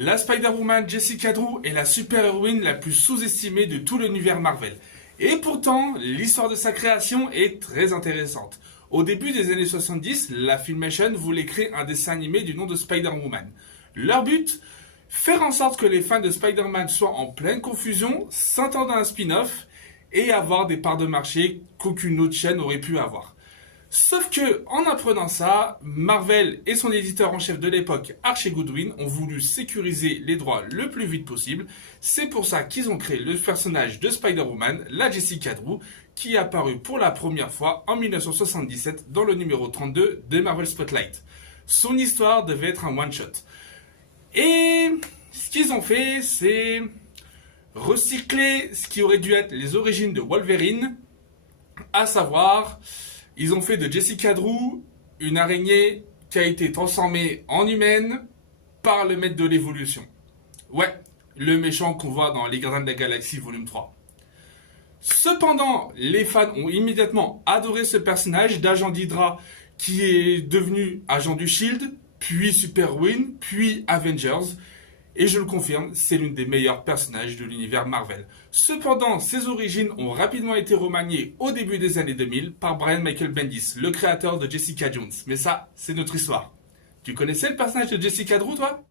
La Spider-Woman Jessica Drew est la super-héroïne la plus sous-estimée de tout l'univers Marvel. Et pourtant, l'histoire de sa création est très intéressante. Au début des années 70, la Filmation voulait créer un dessin animé du nom de Spider-Woman. Leur but, faire en sorte que les fans de Spider-Man soient en pleine confusion, s'attendent à un spin-off et avoir des parts de marché qu'aucune autre chaîne aurait pu avoir. Sauf que, en apprenant ça, Marvel et son éditeur en chef de l'époque, Archie Goodwin, ont voulu sécuriser les droits le plus vite possible. C'est pour ça qu'ils ont créé le personnage de Spider-Woman, la Jessica Drew, qui est apparue pour la première fois en 1977 dans le numéro 32 de Marvel Spotlight. Son histoire devait être un one-shot. Et ce qu'ils ont fait, c'est recycler ce qui aurait dû être les origines de Wolverine, à savoir, ils ont fait de Jessica Drew une araignée qui a été transformée en humaine par le maître de l'évolution. Ouais, le méchant qu'on voit dans Les Gardiens de la Galaxie volume 3. Cependant, les fans ont immédiatement adoré ce personnage d'agent d'Hydra qui est devenu agent du Shield, puis Super-Héroïne, puis Avengers. Et je le confirme, c'est l'une des meilleurs personnages de l'univers Marvel. Cependant, ses origines ont rapidement été remaniées au début des années 2000 par Brian Michael Bendis, le créateur de Jessica Jones. Mais ça, c'est notre histoire. Tu connaissais le personnage de Jessica Drew, toi ?